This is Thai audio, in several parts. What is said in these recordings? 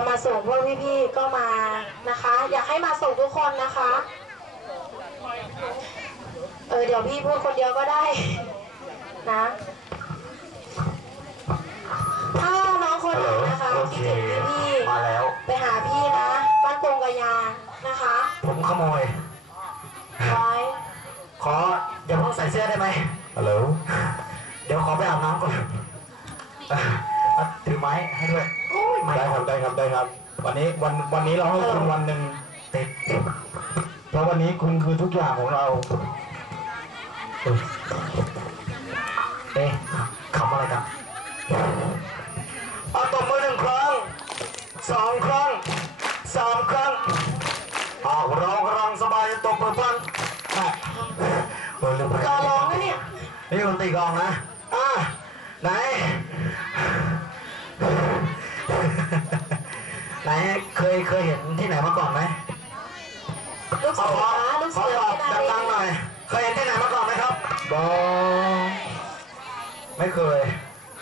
จะมาส่งพวกพี่ๆก็มานะคะ อยากให้มาส่งทุกคนนะคะ เออเดี๋ยวพี่พูดคนเดียวก็ได้นะถ้าน้องคนไหนนะคะโอคิเคดถึงพี่มาแล้วๆไปหาพี่นะบ้านโปงกระยางนะคะ ผมขโมยไว้ขอเดี๋ยวผมใส่เสื้อได้ไหมฮัลโหลเดี๋ยวขอไปอาบน้ำก่อนเอ่อเอาถือไม้ให้ด้วยโอ้ย ไม้ได้ครับได้ครับได้ครับ วันนี้วันวันนี้เราให้คุณวันหนึ่งติดเพราะวันนี้คุณคือทุกอย่างของเรา เอ๊ะขับอะไรกันเอาตบมือหนึ่งครั้งสองครั้งสามครั้งออกร้องรังสบายตบมือพันอะเออลืมไปรอร้องนะเนี่ยนี่คนตีกลองนะอะ ยเคยเห็นที่ไหนมาก่อนไหมลูกขอเสืขออลูกขอเสือตอบที่นาดังๆหน่อย เคยเห็นที่ไหนมาก่อนไหมครับบอไม่เคย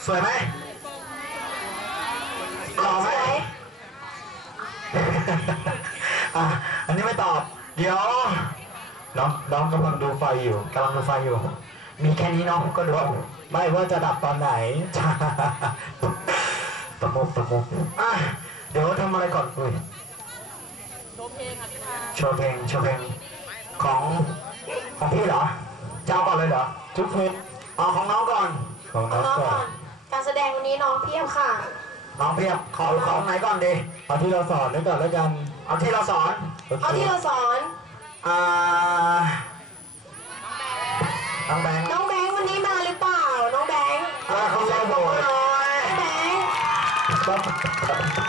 สวยไหมหล่อไหมสวยอะอันนี้ไม่ตอบ เดี๋ยวน้องน้องกำลังดูไฟอยู่กำลังดูไฟอยู่ มีแค่นี้เน้องก็รู้ไม่ว่าจะดับตอนไหน ตะมุกตะมุกอะ เดี๋ยวทำอะไรก่อนอุ้ยโชว์เพลงโชว์เพลงของของพี่เหรอ เจ้าก่อนเลยเหรอ ทุกเพลงเอาของน้องก่อน ของเอาน้องน้องก่อก่อน นการแสดงวันนี้น้องเพียบค่ะ น้องเพียบขอของไหนก่อนดี เอาที่เราสอนไว้ก่อนแล้วกันเอาที่เราสอนโอเคเอาที่เราสอน อ่าน้องแบงค์น้องแบงค์วันนี้มาหรือเปล่า น้องแบงค์อ่าเขาเล่นโบยน้องแบงค์ ครับ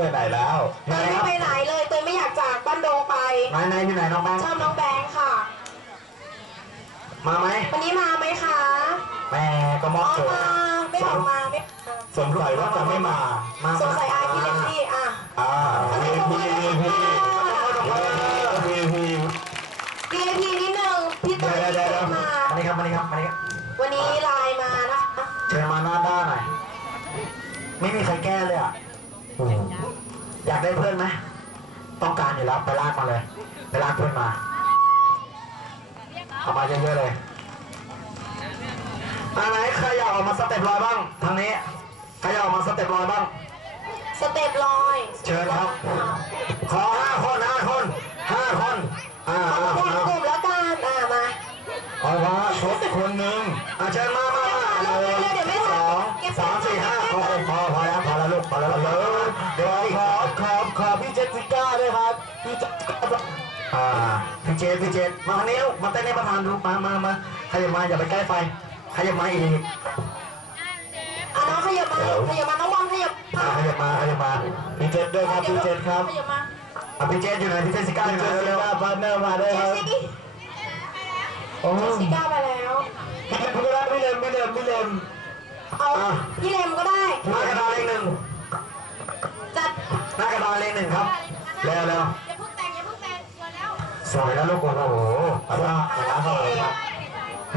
ไม่ไปไหนแล้วเตยไม่ไปไหนเลยเตยไม่อยากจากบ้านดงไปไหนไหนอยู่ไหนน้องแบงค์ชอบน้องแบงค์ค่ะ มาไหมวันนี้มาไหมคะแม่ก็มอ๋ออบเกิดมาไม่ออกมาไม่สงสัยว่าจะไม่มามาสงสัยอายพี่เล็กพี่อะอ่าพีพีพีพีพี VIP นิดนึงพี่เตยเดี๋ยวเดี๋ยวเดี๋ยวมามานี่ครับมานี่ครับมานี่ครับวันนี้ไลน์มานะคะเชิญมาหน้าด้านหน่อยไม่มีใครแก้เลยอะ อยากได้เพื่อนไหมต้องการอยู่แล้วไปลากมาเลย ไปลากเพื่อนมาเอามาเยอะๆเลยอันไหนใครอยากออกมาสเต็ปลอยบ้างทางนี้ใครอยากออกมาสเต็ปลอยบ้าง สเต็ปลอย เชิญครับ ขอห้าคนห้าคนห้าคนอ่าขออ่าแบ่งอ่ากลุ่มแล้วกันอ่ามาเอาว่าทบคนหนึ่งอ่าเชิญมามามา พี่เจสสิก้าอ่าพี่เจพี่เจมาทางนี้ลูกมาเต้นให้ประธานดูมามามาใครจะมาอย่าไปใกล้ไฟใครจะมาอีกอะน้องขยับมาขยับมาน้องบอลขยับอ่าใครจะมาใครจะมาพี่เจสด้วยครับพี่เจสครับขยับมาอะพี่เจอยู่ไหนพี่เจสสิก้าอพี่ยู่เจไหนสสิเร็วก้าพาร์ทเนอร์มาด้วยเจครับสซี่โอ้เจสซี่ก้าไปแล้วพี่เลมพี่เลมพี่เลมพี่เลมเอาพี่เลมก็ได้หน้ากระดานเลขหนึ่งจัดหน้ากระดานเลขหนึ่งครับเร็วเร็ว สวยแล้วลูกโอ้โหเอาละเอาละเอาละ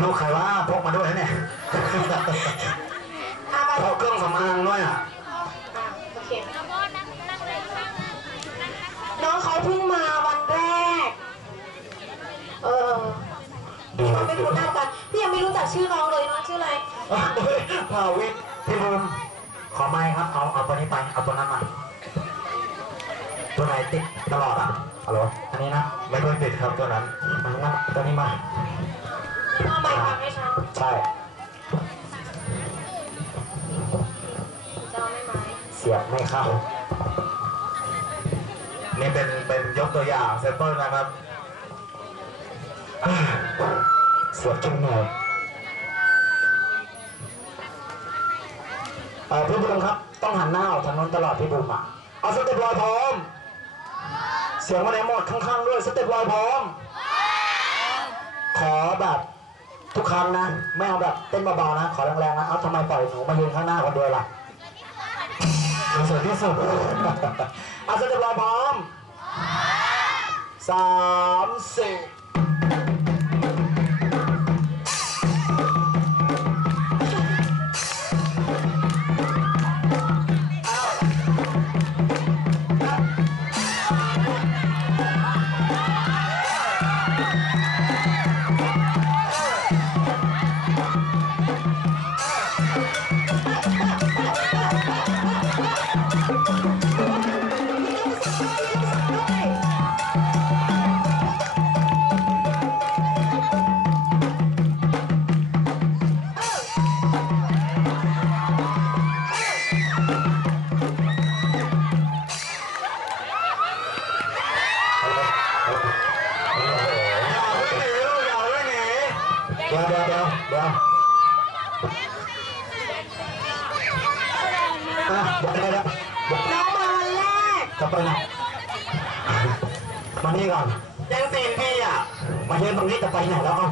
ลูกใครว่าพกมาด้วยนะเนี่ยอะไปพกเครื่องสำอางด้วยอะอะโอเคน้องเขาเพิ่งมาวันแรก เออพี่น้องไม่คุ้นหน้ากันพี่ยังไม่รู้จักชื่อน้องเลยน้องชื่ออะไรพาวิทย์พี่บูมขอไม้ครับ เอาเอาตัวนี้ไป เอาตัวนั้นมา ตัวไหนติดตลอดอะ ฮัลโหลอันนี้นะไม่ค่อยติดครับตัวนั้นอันนั้นนะตัวนี้มาเอาไมค์ฟังให้ฉันใช่จะเอาไม่ไหมเสียบไม่เข้า นี่เป็นเป็นยกตัวอย่างเซมเปิลนะครับ เสียบจุ่มหน่อยเออพี่บูมครับ ต้องหันหน้าออกทางโน้นตลอดพี่บูมอะ เอาสเต็ปลอยพร้อม เสียงมาไหนหมดข้างๆด้วยสเต็ปลอยพร้อม ขอแบบทุกครั้งนะไม่เอาแบบเต้นเบาๆนะ ขอแรงๆนะ เอาทำไมปล่อยหนูมายืนข้างหน้าคนเดียวล่ะหนูสวยที่สุดเอาสเต็ปลอยพร้อมสามสี่ ยวเดี๋ยวอะเดี๋ยวเดี๋ยวน้องบอลแรกจะไปไหนมานี่ก่อนแจ้งซีนพี่อะมายืนตรงนี้จะไปไหนแล้วอะ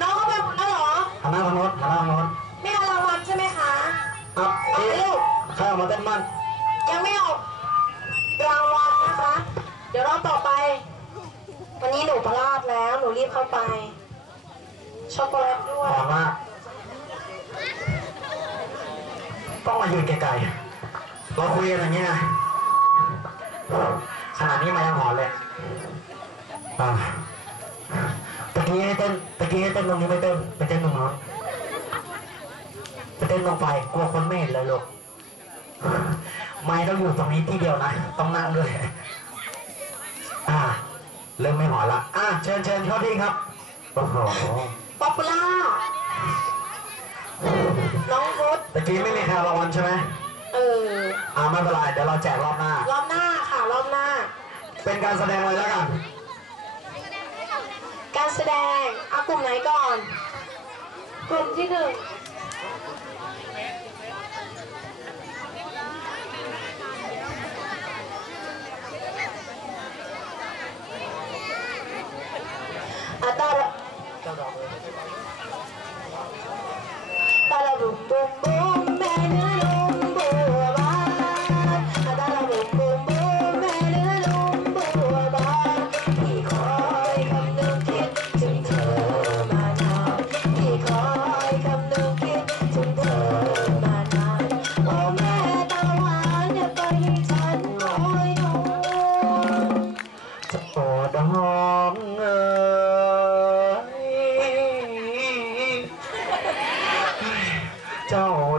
น้องเขาเป็นคนนั้นเหรอหันหน้าทางโน้นหันหน้าทางโน้นไม่เอารางวัลใช่ไหมคะ ครับเอ๊ะข้ามาเต้นมั่นยังไม่ออกรางวัลนะคะ เดี๋ยวรอบต่อไป วันนี้หนูพลาบแล้ว หนูรีบเข้าไป ช็อกโกแลตด้วยอมมากต้องมายืนไกลๆเราคุยกันอย่างนี้นะขนาดนี้มายังหอนเลยอ่าตะกี้ให้เต้นตะกี้ให้เต้นตรงนี้ไม่เต้นไปเต้นตรงโน้นไปเต้นตรงไฟกลัวคนไม่เห็นเลยลูกไม่ต้องอยู่ตรงนี้ที่เดียวนะ ต้องนั่งด้วย อ่า เริ่มไม่หอนละ อะเชิญเชิญเข้าที่ครับ โอ้โห ป๊อปปูล่า น้องพุทธตะกี้ไม่มีใครเอารางวัลใช่ไหมเออ อ่าไม่เป็นไรเดี๋ยวเราแจกรอบหน้า รอบหน้าค่ะ รอบหน้า เป็นการแสดงเลยแล้วกัน การแสดง เอากลุ่มไหนก่อน กลุ่มที่หนึ่ง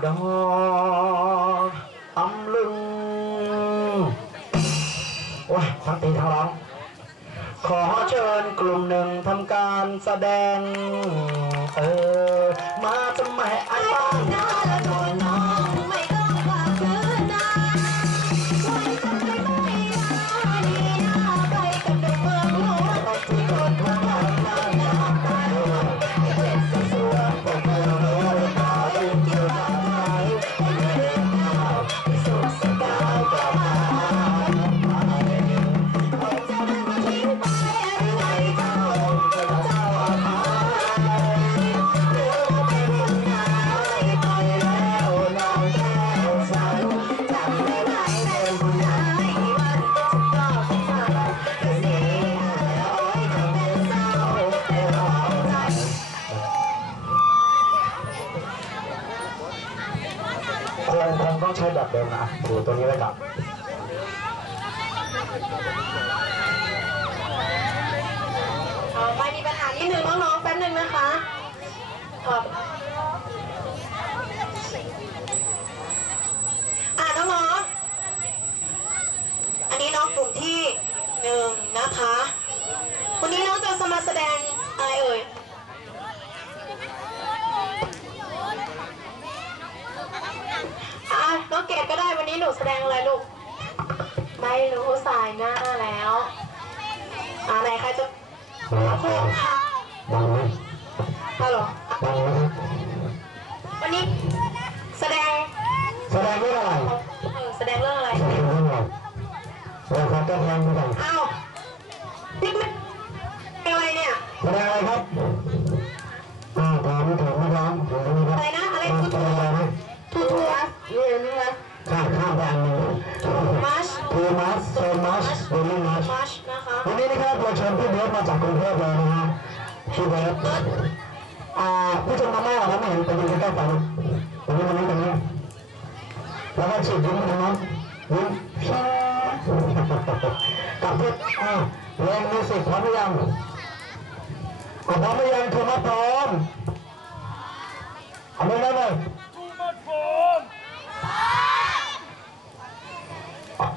ดอกอำลึงว้าทั้งตีทั้งร้องขอเชิญกลุ่มหนึ่งทำการแสดงเออ หนึ่งนะคะ วันนี้น้องจะมาแสดงอะไรเอ่ยอะน้องเกดก็ได้วันนี้หนูแสดงอะไรลูก ไม่รู้สายหน้าแล้วอ่าไหนใครจะโค้งค่ะดังไหมฮัลโหล เราขอต้อนรับด้วยกันอ้าวนี่มันเป็นอะไรเนี่ยแสดงอะไรครับอ่าถามถามไม่ถามถามไม่ครับอะไรนะอะไรอ่าทุแสกดงอะไรนะทัวร์เรียนนี่นะข้ามข้ามไปอันหนึ่งมัชทูมัสโซมัสโดมิมัสมัชนะคะวันนี้นะครับเราเชิญพี่เบิร์ดมาจากกรุงเทพเลยนะฮะพี่เบิร์ดอ่าผู้ชมทางบ้านเราไม่เห็นไปดูใกล้ๆกันต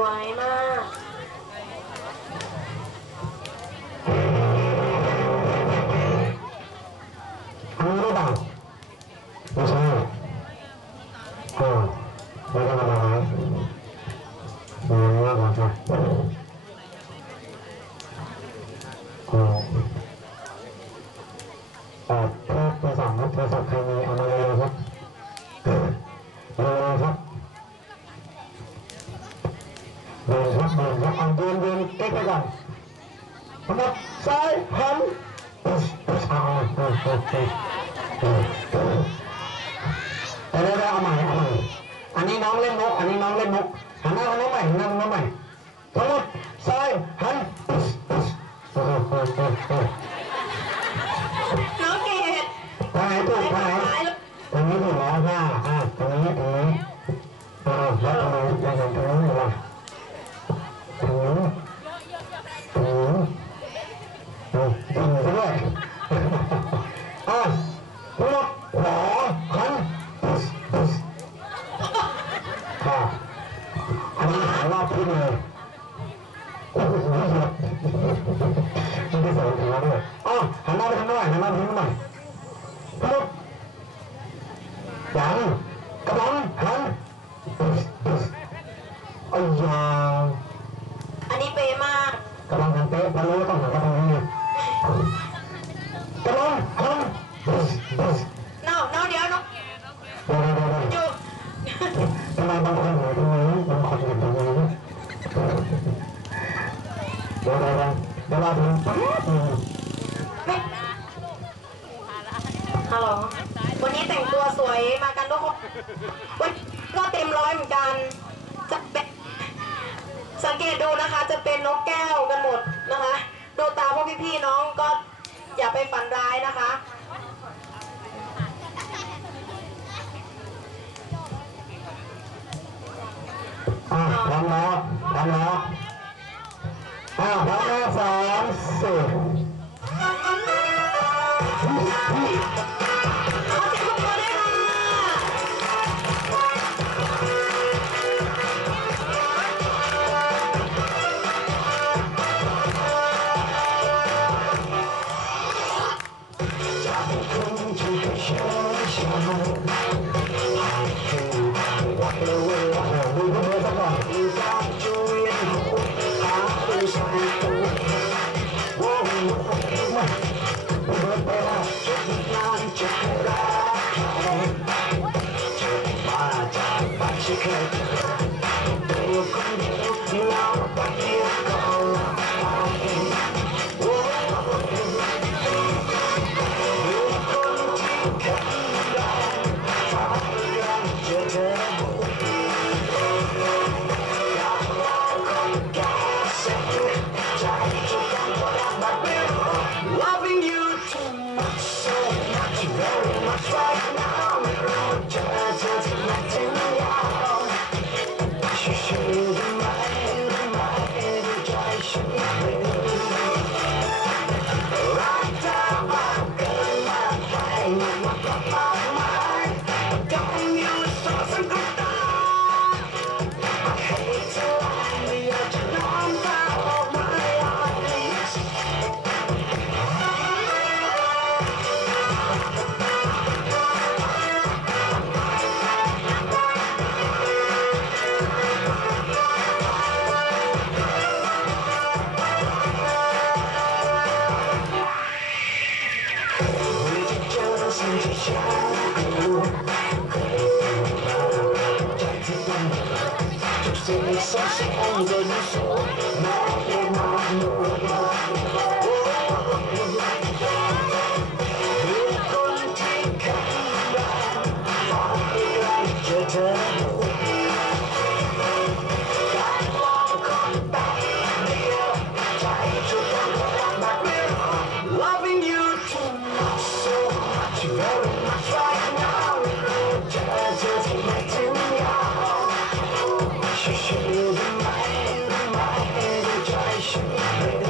วยมากอ่าไม่ใช่ น้องเกดตายตายตายตรงนี้ถูกแล้วค่ะตรงนี้ตรงนี้ ยาวอันนี้เป๊ะมากกำลังทำเป๊ะบอลลูนต้องหัวกระดองเนี่ยกระดองกระดองน้องน้องเดี๋ยวน้องอยู่ทำไมบางคนหัวตรงนี้บางคนหัวตรงนี้เดี๋ยวเดี๋ยวเดี๋ยวเราดูฮัลโหลวันนี้แต่งตัวสวยมากันทุกคนวันก็เต็มร้อยเหมือนกัน สังเกตดูนะคะจะเป็นนกแก้วกันหมดนะคะ ดูตาพวกพี่ๆน้องก็อย่าไปฝันร้ายนะคะ 我已经假装心如沙漠，不回头。再次碰面，就算你消失在人海茫茫。Thank you.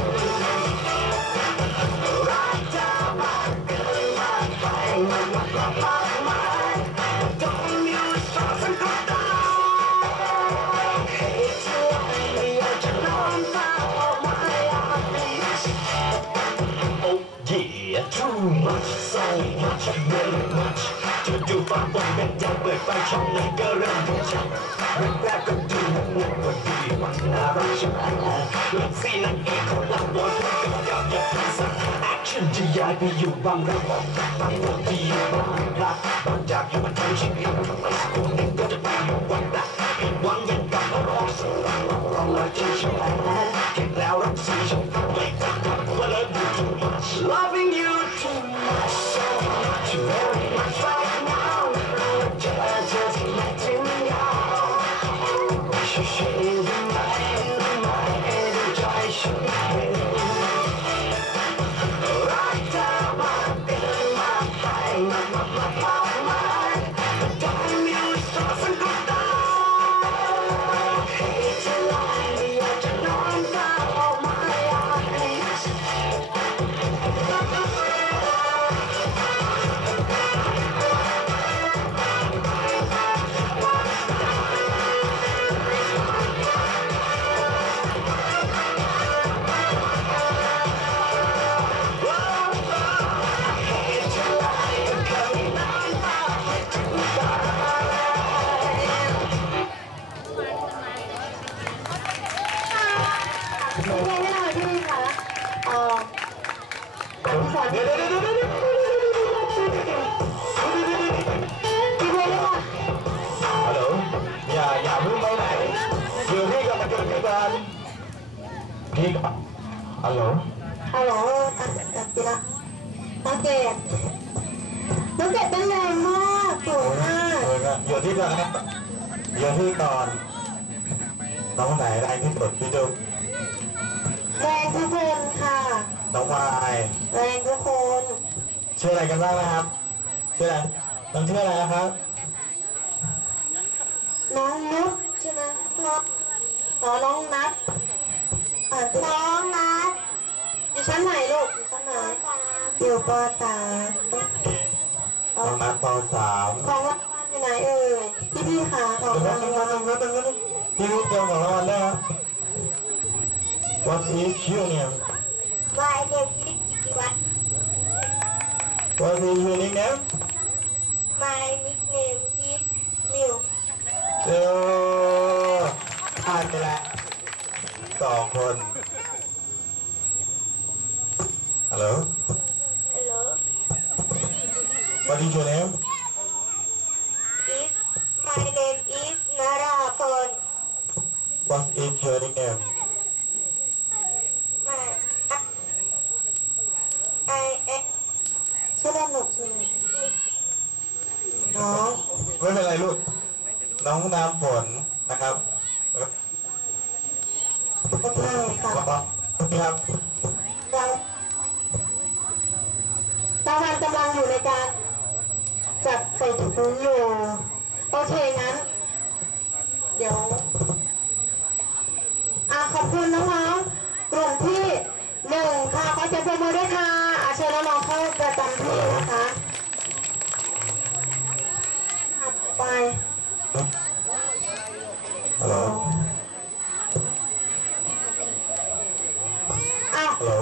ฟังบนเป็นยังเปิดไปช่องไหนก็เริ่มทุกช่องวันแรกก็ดีวันเงียบก็ดีวันน่ารักช่ไหมเรื่องซีนังเอกของเราโดนผู้กำกับอย่าพิสังแอคชั่นจะย้ายไปอยู่บางรักบางวันที่บางรักบางจากอยู่มันทั้งชีวิต เดี๋ยวพี่กลับมาเจอพี่กันพี่ฮัลโหลฮัลโหลตัดตัดไปละน้องเกดน้องเกดเป็นแรงมากสูงมากเออนะอยู่ที่ก่อนนะอยู่ที่ก่อนน้องไหนแรงที่สุดพี่จุ๊บแรงทุกคนค่ะน้องวายแรงทุกคนชื่ออะไรกันบ้างนะครับชื่ออะไรน้องชื่ออะไรนะครับ น้องนุชใช่ไหมน้อง อ๋อน้องนัทอ่าน้องนัทอยู่ชั้นไหนลูกอยู่ชั้นไหนอยู่ปสามน้องนัดปสามของรางวัลอยู่ไหนเอ่ยพี่พี่ๆค่ะของเดี๋ยวรางนึงวันึลงนึงนึงนึงพี่รู้เดียวของรางวัลได้ครับ What is your name วายเดวิดกิติวัฒน์ What is your nickname My nickname is Miu เออผ่านไปแล้วสองคนฮัลโหล Hello What is your name is My name is Narapon What is your nickname My I am ชื่อเล่นหนุกชื่อเล่นน้อง ไม่เป็นไรลูก น้องน้ำฝนนะครับโอ เคค่ะแล้วก็ครับเราตาวันกำลังอยู่ในการจัดใส่ถุงอยู่ โอเคงั้น เดี๋ยวอ่าขอบคุณน้องๆกลุ่มที่หนึ่งค่ะขอเสียงปรบมือด้วยค่ะอาเชิญน้องๆเข้าประจำที่นะคะถัดไปฮั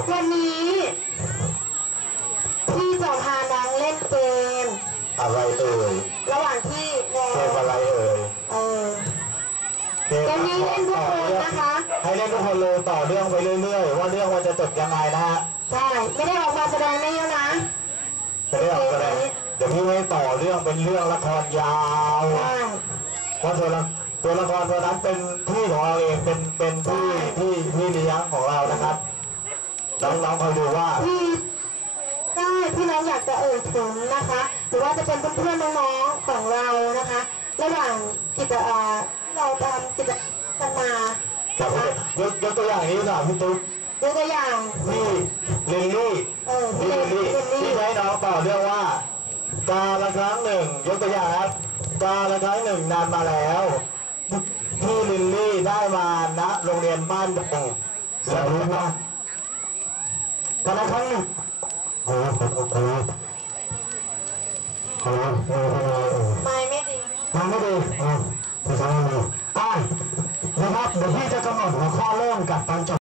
วันนี้พี่จะพาน้องเล่นเกม อะไรเอ่ยระหว่างที่รอเกมอะไรเอ่ยเออเกมเกมนี้เล่นทุกคนนะคะ ให้เล่นทุกคนเลยต่อเรื่องไปเรื่อยๆว่าเรื่องมันจะจบยังไงนะฮะใช่ ไม่ได้ออกมาแสดงไม่เยอะนะ จะได้ออกแสดงเดี๋ยวพี่ให้ต่อเรื่องเป็นเรื่องละครยาวใช่ เพราะตัวละตัวละครตัวนั้นเป็นพี่ของเราเองเป็นเป็นพี่พี่พี่เลี้ยงของเรานะครับ น้องๆคอยดูว่าพี่ได้ที่น้องอยากจะเอ่ยถึงนะคะ หรือว่าจะเป็นเพื่อนๆน้องๆของเรานะคะ ระหว่างกิจอ่าเราทำกิจกรรมมาครับนะคะยกยกตัวอย่างนี้หน่อยพี่ตุ๊กยกตัวอย่างพี่ลิลลี่เออพี่พี่ลิลลี่ลิลลี่ที่ให้น้องต่อเรื่องว่ากาละครั้งหนึ่งยกตัวอย่างครับกาละครั้งหนึ่งนานมาแล้วพี่ลิลลี่ได้มาณโรงเรียนบ้านดงสรุปว่ากาละ ครั้งหนึ่งโอ้โหโอ้โหโอ้โหโอ้โหไม่ไม่ดีทำไม่ดีอ่าภาษาไม่ดีอ่านะครับเดี๋ยวพี่จะกำหนดหัวข้อเริ่มกับตอนจบ